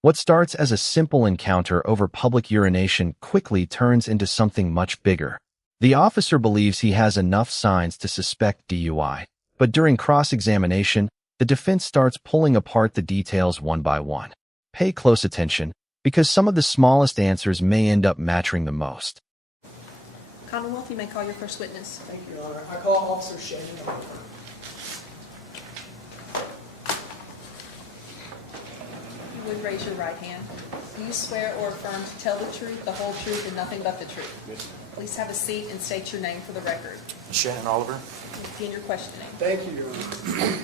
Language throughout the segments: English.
What starts as a simple encounter over public urination quickly turns into something much bigger. The officer believes he has enough signs to suspect DUI, but during cross-examination, the defense starts pulling apart the details one by one. Pay close attention, because some of the smallest answers may end up matching the most. Commonwealth, you may call your first witness. Thank you, Your Honor. I call Officer Shannon over. You would raise your right hand. Do you swear or affirm to tell the truth, the whole truth, and nothing but the truth? Yes. Please have a seat and state your name for the record. Shannon Oliver. Begin your questioning. Thank you, Your Honor.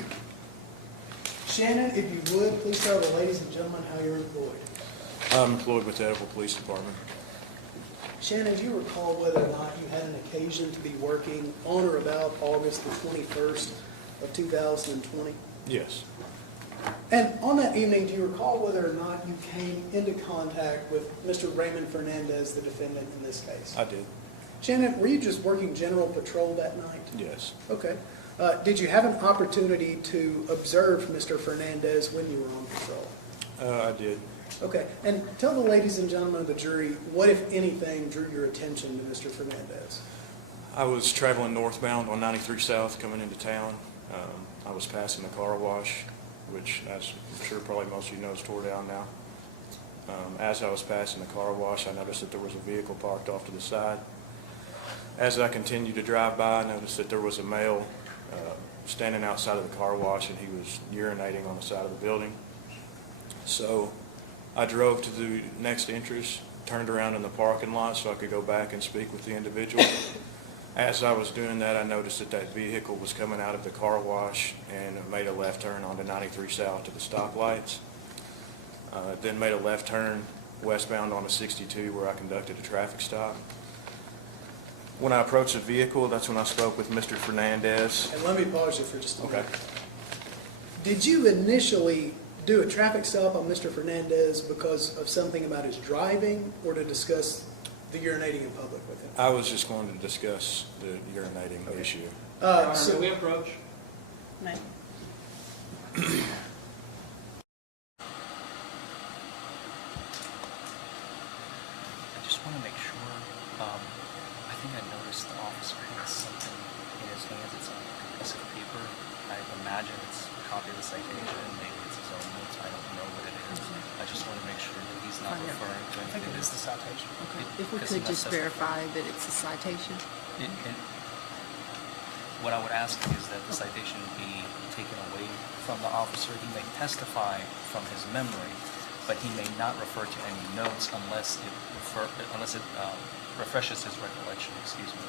Shannon, if you would, please tell the ladies and gentlemen how you're employed. I'm employed with the Edinburgh Police Department. Shannon, do you recall whether or not you had an occasion to be working on or about August the 21st of 2020? Yes. And on that evening, do you recall whether or not you came into contact with Mr. Raymond Fernandez, the defendant in this case? I did. Shannon, were you just working general patrol that night? Yes. Okay. Did you have an opportunity to observe Mr. Fernandez when you were on patrol? I did. Okay. And tell the ladies and gentlemen of the jury what, if anything, drew your attention to Mr. Fernandez? I was traveling northbound on 93 South coming into town. I was passing the car wash, which as I'm sure probably most of you know is tore down now. As I was passing the car wash, I noticed that there was a vehicle parked off to the side. As I continued to drive by, I noticed that there was a male standing outside of the car wash, and he was urinating on the side of the building. So I drove to the next entrance, turned around in the parking lot so I could go back and speak with the individual. As I was doing that, I noticed that that vehicle was coming out of the car wash and made a left turn onto 93 South to the stoplights. Then made a left turn westbound onto 62 where I conducted a traffic stop. When I approached the vehicle, that's when I spoke with Mr. Fernandez. And let me pause you for just a minute. Okay. Did you initially do a traffic stop on Mr. Fernandez because of something about his driving or to discuss the urinating in public with him? I was just going to discuss the urinating issue. So we approach? Ma'am. I just want to make sure, I think I noticed the officer has something in his hands. It's on a piece of paper. I imagine it's a copy of the citation. Maybe it's his own notes. I don't know what it is. I just want to make sure that he's not referring to I think it is the citation. Okay. If we could just verify that it's a citation. What I would ask is that the citation be taken away from the officer. He may testify from his memory, but he may not refer to any notes unless it refreshes his recollection. Excuse me.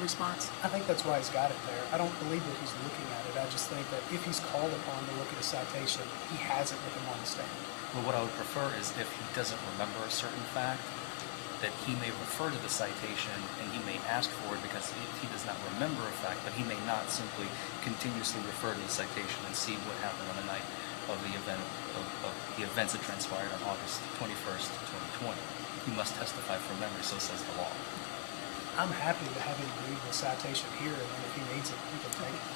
Response. I think that's why he's got it there. I don't believe that he's looking at it. I just think that if he's called upon to look at a citation, he has it with him on the stand. Well, what I would prefer is if he doesn't remember a certain fact, that he may refer to the citation and he may ask for it because he does not remember a fact, but he may not simply continuously refer to the citation and see what happened on the night of the event of the events that transpired on August 21st, 2020. He must testify from memory, so says the law. I'm happy to have him read the citation here, and then if he needs it, he can take it.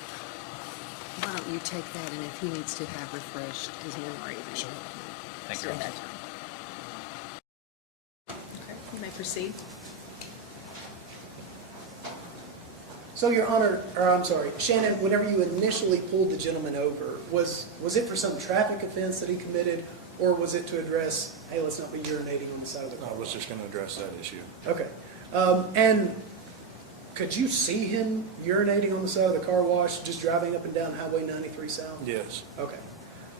Why don't you take that, and if he needs to have refreshed his memory, then Sure. Thank say you. that. Okay, you may proceed. So, Your Honor, or I'm sorry, Shannon, whenever you initially pulled the gentleman over, was it for some traffic offense that he committed, or was it to address, hey, let's not be urinating on the side of the car? I was just going to address that issue. Okay. And could you see him urinating on the side of the car wash, just driving up and down Highway 93 South? Yes. Okay.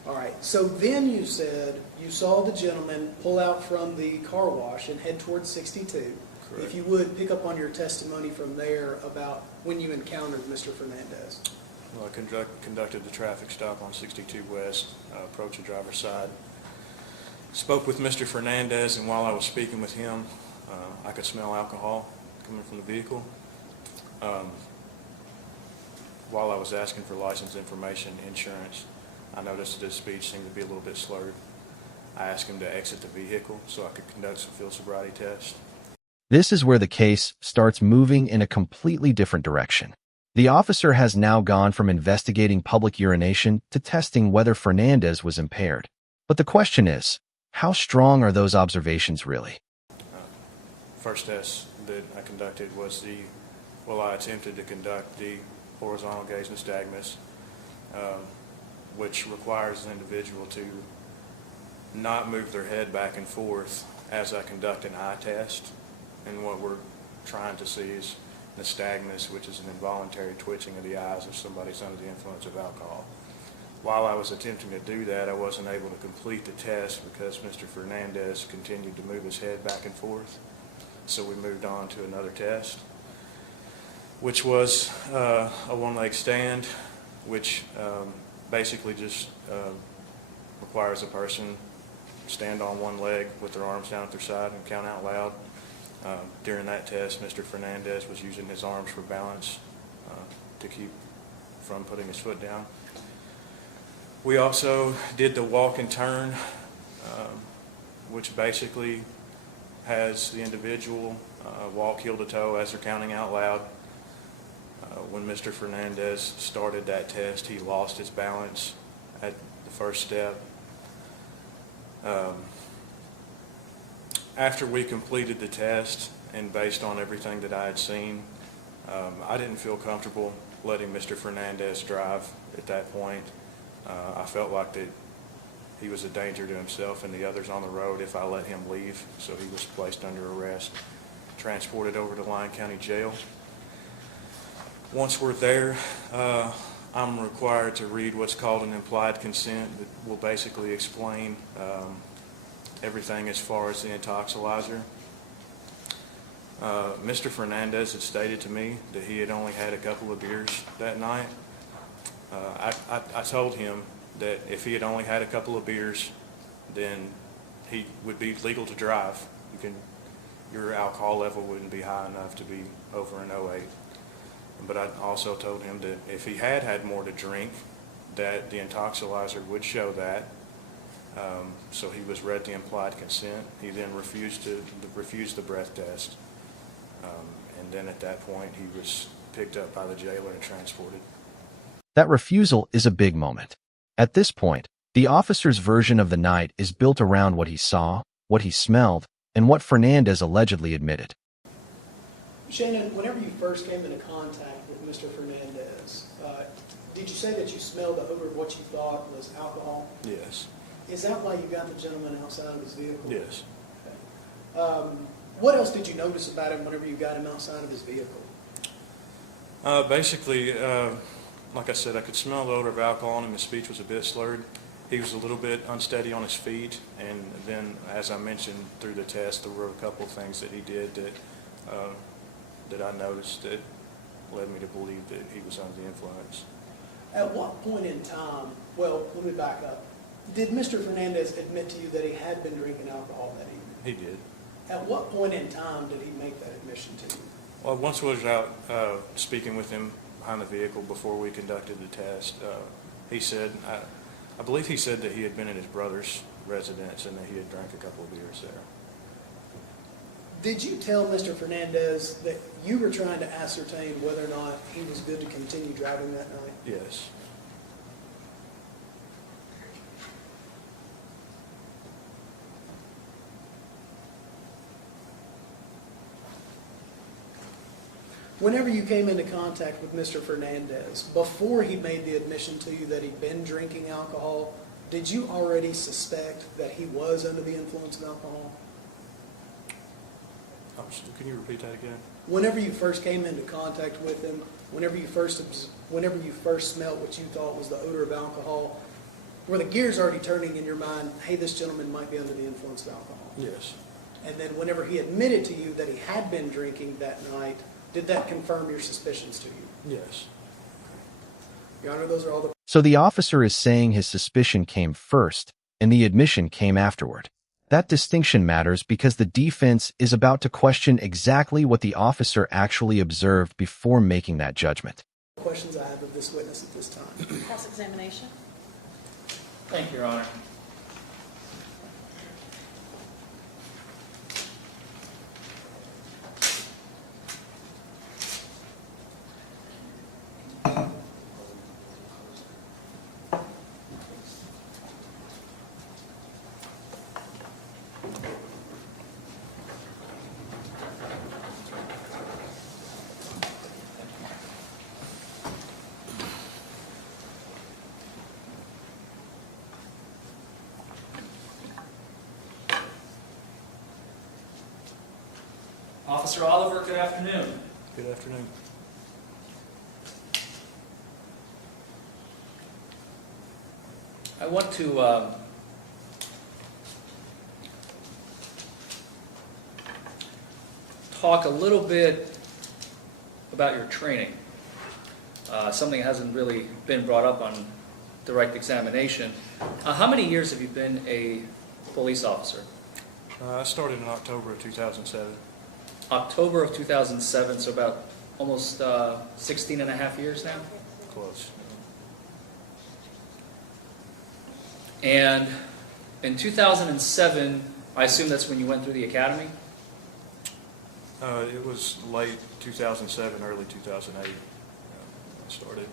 All right. So then you said you saw the gentleman pull out from the car wash and head towards 62. Correct. If you would, pick up on your testimony from there about when you encountered Mr. Fernandez. Well, I conducted the traffic stop on 62 West, approached the driver's side. Spoke with Mr. Fernandez, and while I was speaking with him, I could smell alcohol coming from the vehicle. While I was asking for license information, insurance, I noticed that his speech seemed to be a little bit slurred. I asked him to exit the vehicle so I could conduct some field sobriety tests. This is where the case starts moving in a completely different direction. The officer has now gone from investigating public urination to testing whether Fernandez was impaired. But the question is, how strong are those observations really? First test that I conducted was I attempted to conduct the horizontal gaze nystagmus, which requires an individual to not move their head back and forth as I conduct an eye test. And what we're trying to see is nystagmus, which is an involuntary twitching of the eyes if somebody's under the influence of alcohol. While I was attempting to do that, I wasn't able to complete the test because Mr. Fernandez continued to move his head back and forth. So we moved on to another test, which was a one-leg stand, which basically just requires a person stand on one leg with their arms down at their side and count out loud. During that test, Mr. Fernandez was using his arms for balance to keep from putting his foot down. We also did the walk and turn, which basically has the individual walk heel to toe as they're counting out loud. When Mr. Fernandez started that test, he lost his balance at the first step. After we completed the test, and based on everything that I had seen, I didn't feel comfortable letting Mr. Fernandez drive at that point. I felt like that he was a danger to himself and the others on the road if I let him leave, so he was placed under arrest, transported over to Lyon County Jail. Once we're there, I'm required to read what's called an implied consent that will basically explain everything as far as the intoxilizer. Mr. Fernandez had stated to me that he had only had a couple of beers that night. I told him that if he had only had a couple of beers, then he would be legal to drive. Your alcohol level wouldn't be high enough to be over an 08. But I also told him that if he had had more to drink, that the intoxilizer would show that. So he was read the implied consent. He then refused the breath test. And then at that point, he was picked up by the jailer and transported. That refusal is a big moment. At this point, the officer's version of the night is built around what he saw, what he smelled, and what Fernandez allegedly admitted. Shannon, whenever you first came into contact with Mr. Fernandez, did you say that you smelled the odor of what you thought was alcohol? Yes. Is that why you got the gentleman outside of his vehicle? Yes. Okay. What else did you notice about him whenever you got him outside of his vehicle? Basically, like I said, I could smell the odor of alcohol on him. His speech was a bit slurred. He was a little bit unsteady on his feet. And then, as I mentioned through the test, there were a couple of things that he did that I noticed that led me to believe that he was under the influence. At what point in time, well, let me back up. Did Mr. Fernandez admit to you that he had been drinking alcohol that evening? He did. At what point in time did he make that admission to you? Well, once I was out speaking with him behind the vehicle before we conducted the test, he said, I believe he said that he had been at his brother's residence and that he had drank a couple of beers there. Did you tell Mr. Fernandez that you were trying to ascertain whether or not he was good to continue driving that night? Yes. Whenever you came into contact with Mr. Fernandez, before he made the admission to you that he'd been drinking alcohol, did you already suspect that he was under the influence of alcohol? Can you repeat that again? Whenever you first came into contact with him, whenever you first smelled what you thought was the odor of alcohol, were the gears already turning in your mind, hey, this gentleman might be under the influence of alcohol? Yes. And then whenever he admitted to you that he had been drinking that night, did that confirm your suspicions to you? Yes. Your Honor, those are all the... So the officer is saying his suspicion came first, and the admission came afterward. That distinction matters because the defense is about to question exactly what the officer actually observed before making that judgment. questions I have of this witness at this time. Cross-examination. Thank you, Your Honor. Officer Oliver, good afternoon. Good afternoon. I want to talk a little bit about your training. Something that hasn't really been brought up on direct examination. How many years have you been a police officer? I started in October of 2007. October of 2007, so about almost 16 and a half years now? Close. And in 2007, I assume that's when you went through the academy? It was late 2007, early 2008. I started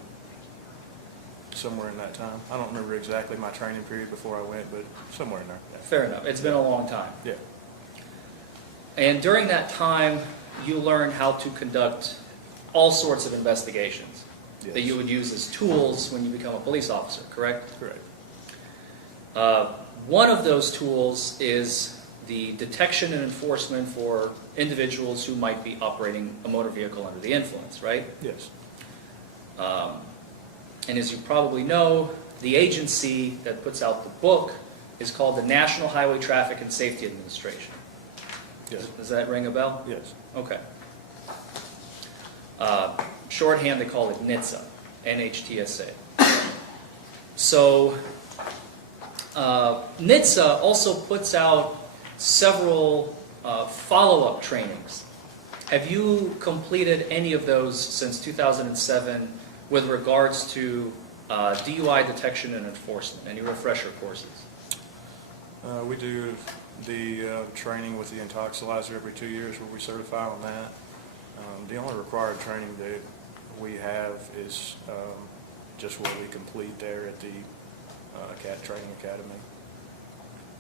somewhere in that time. I don't remember exactly my training period before I went, but somewhere in there. Yeah. Fair enough. It's been a long time. Yeah. And during that time, you learned how to conduct all sorts of investigations Yes. that you would use as tools when you become a police officer, correct? Correct. One of those tools is the detection and enforcement for individuals who might be operating a motor vehicle under the influence, right? Yes. And as you probably know, the agency that puts out the book is called the National Highway Traffic and Safety Administration. Yes. Does that ring a bell? Yes. Okay. Shorthand, they call it NHTSA, NHTSA. So, NHTSA also puts out several follow-up trainings. Have you completed any of those since 2007 with regards to DUI detection and enforcement? Any refresher courses? We do the training with the intoxilizer every 2 years where we certify on that. The only required training that we have is just what we complete there at the Training Academy.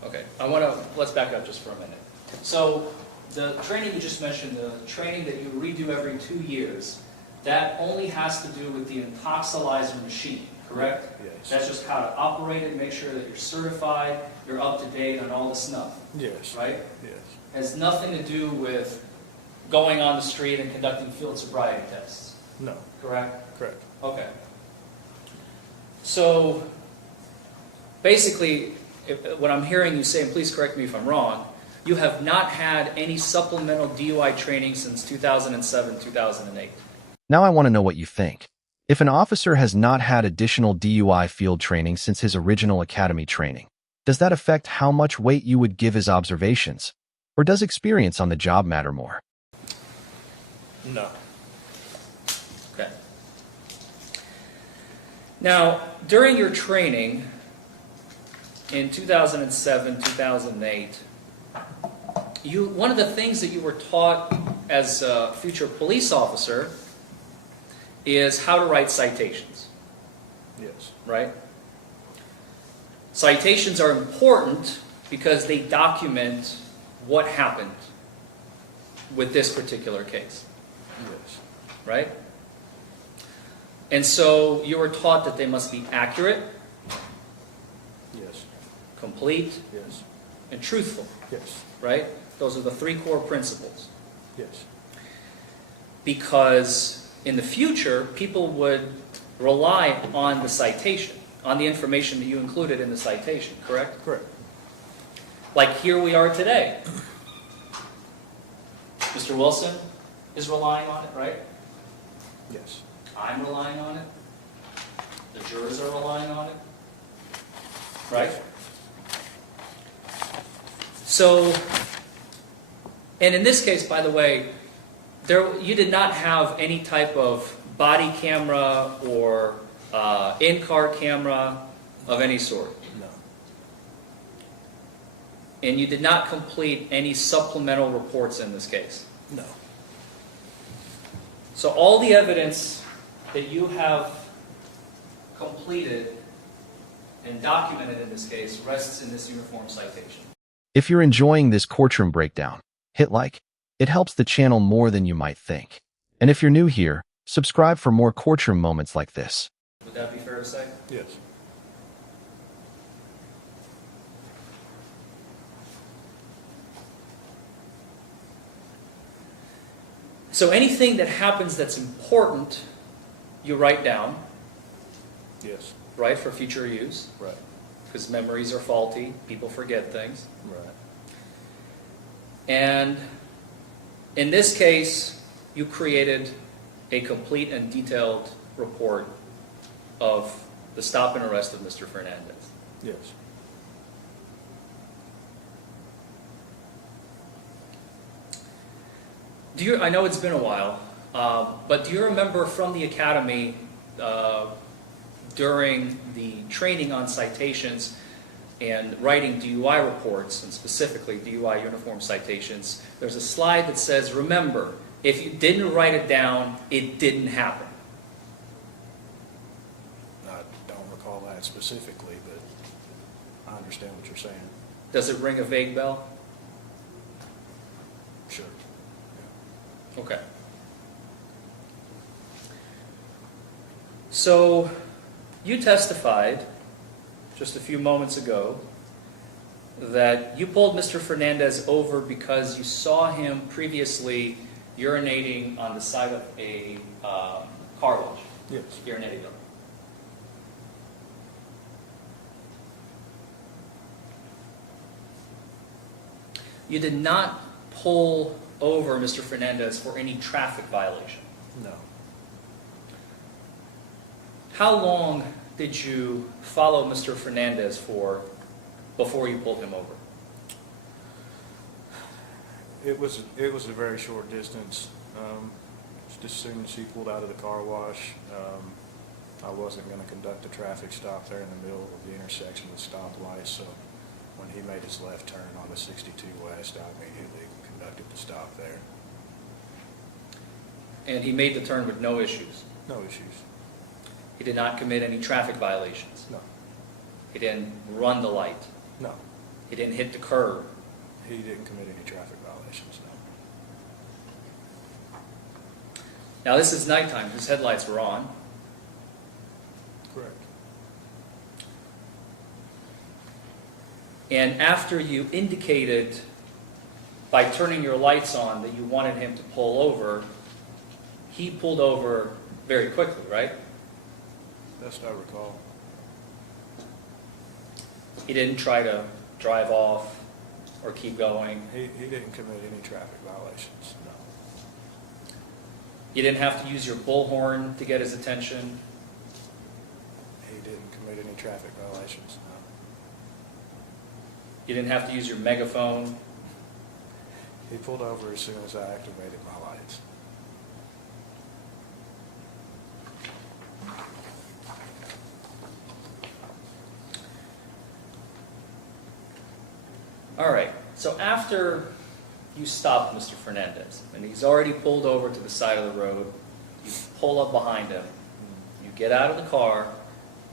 Okay, let's back up just for a minute. So the training you just mentioned, the training that you redo every 2 years, that only has to do with the intoxilizer machine, correct? Yes. That's just how to operate it, make sure that you're certified, you're up to date on all the snuff, Yes. right? Yes. Has nothing to do with going on the street and conducting field sobriety tests, No. correct? Correct. Okay. So basically, what I'm hearing you say, and please correct me if I'm wrong, you have not had any supplemental DUI training since 2007, 2008. Now I want to know what you think. If an officer has not had additional DUI field training since his original academy training, does that affect how much weight you would give his observations? Or does experience on the job matter more? No. Okay. Now, during your training in 2007, 2008, one of the things that you were taught as a future police officer is how to write citations, Yes. right? Citations are important because they document what happened with this particular case, Yes. right? And so you were taught that they must be accurate, Yes. complete, Yes. and truthful, Yes. right? Those are the three core principles. Yes. Because in the future, people would rely on the citation, on the information that you included in the citation, correct? Correct. Like here we are today. Mr. Wilson is relying on it, right? Yes. I'm relying on it. The jurors are relying on it, right? So, and in this case, by the way, you did not have any type of body camera or in-car camera of any sort. No. And you did not complete any supplemental reports in this case. No. So all the evidence that you have completed and documented in this case rests in this uniform citation. If you're enjoying this courtroom breakdown, hit like. It helps the channel more than you might think. And if you're new here, subscribe for more courtroom moments like this. Would that be fair to say? Yes. So anything that happens that's important, you write down, Yes. right, for future use, Right. because memories are faulty, people forget things. Right. And in this case, you created a complete and detailed report of the stop and arrest of Mr. Fernandez. Yes. I know it's been a while, but do you remember from the academy during the training on citations and writing DUI reports, and specifically DUI uniform citations, there's a slide that says, remember, if you didn't write it down, it didn't happen. I don't recall that specifically, but I understand what you're saying. Does it ring a vague bell? Sure. Okay. So, you testified just a few moments ago that you pulled Mr. Fernandez over because you saw him previously urinating on the side of a car wash. Yes. Urinating on. You did not pull over Mr. Fernandez for any traffic violation. No. How long did you follow Mr. Fernandez for before you pulled him over? It was a very short distance. Just as soon as he pulled out of the car wash, I wasn't going to conduct a traffic stop there in the middle of the intersection with stoplights. So when he made his left turn on the 62 West, I immediately conducted the stop there. And he made the turn with no issues. No issues. He did not commit any traffic violations. No. He didn't run the light. No. He didn't hit the curb. He didn't commit any traffic violations. No. Now this is nighttime. His headlights were on. Correct. And after you indicated by turning your lights on that you wanted him to pull over, he pulled over very quickly, right? Best I recall. He didn't try to drive off or keep going. He didn't commit any traffic violations. No. You didn't have to use your bullhorn to get his attention. He didn't commit any traffic violations. No. You didn't have to use your megaphone. He pulled over as soon as I activated my lights. All right, so after you stop Mr. Fernandez, and he's already pulled over to the side of the road, you pull up behind him, you get out of the car,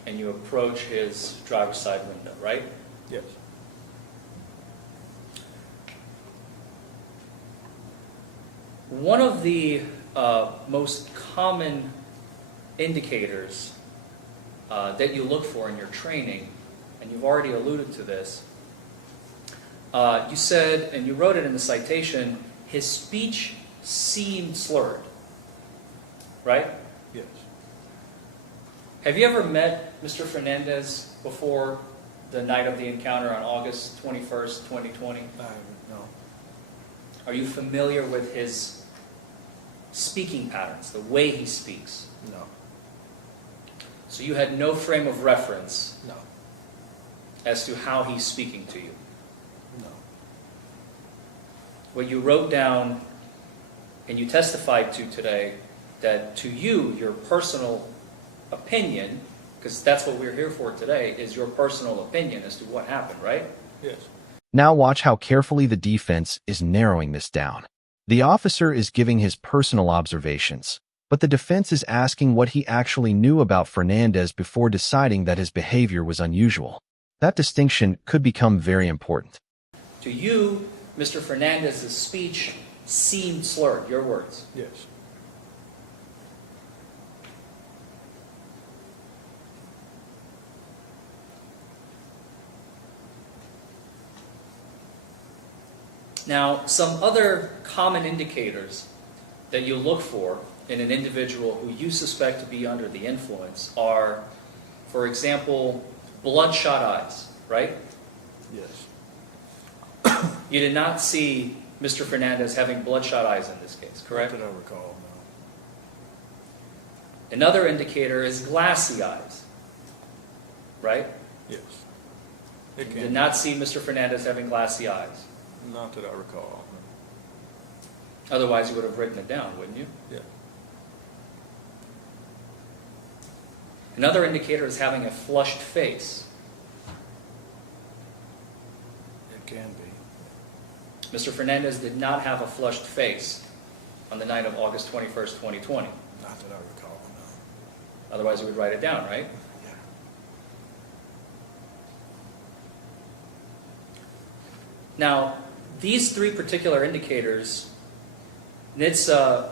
and you approach his driver's side window, right? Yes. One of the most common indicators that you look for in your training, and you've already alluded to this, you said, and you wrote it in the citation, his speech seemed slurred, right? Yes. Have you ever met Mr. Fernandez before the night of the encounter on August 21st, 2020? I haven't, no. Are you familiar with his speaking patterns, the way he speaks? No. So you had no frame of reference No. as to how he's speaking to you. No. What you wrote down and you testified to today, that to you, your personal opinion, because that's what we're here for today, is your personal opinion as to what happened, right? Yes. Now watch how carefully the defense is narrowing this down. The officer is giving his personal observations, but the defense is asking what he actually knew about Fernandez before deciding that his behavior was unusual. That distinction could become very important. To you, Mr. Fernandez's speech seemed slurred, your words. Yes. Now, some other common indicators that you look for in an individual who you suspect to be under the influence are, for example, bloodshot eyes, right? Yes. You did not see Mr. Fernandez having bloodshot eyes in this case, correct? Not that I recall, no. Another indicator is glassy eyes, right? Yes. You It did can. not see Mr. Fernandez having glassy eyes. Not that I recall. Otherwise, you would have written it down, wouldn't you? Yeah. Another indicator is having a flushed face. It can be. Mr. Fernandez did not have a flushed face on the night of August 21st, 2020. Not that I recall, no. Otherwise, you would write it down, right? Yeah. Now, these three particular indicators, NHTSA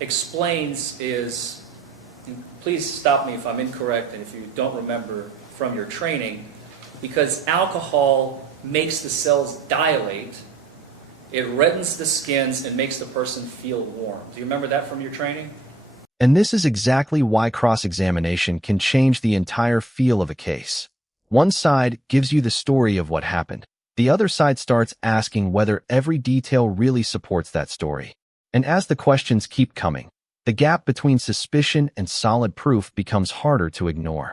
explains is, and please stop me if I'm incorrect and if you don't remember from your training, because alcohol makes the cells dilate, it reddens the skins and makes the person feel warm. Do you remember that from your training? And this is exactly why cross-examination can change the entire feel of a case. One side gives you the story of what happened. The other side starts asking whether every detail really supports that story. And as the questions keep coming, the gap between suspicion and solid proof becomes harder to ignore.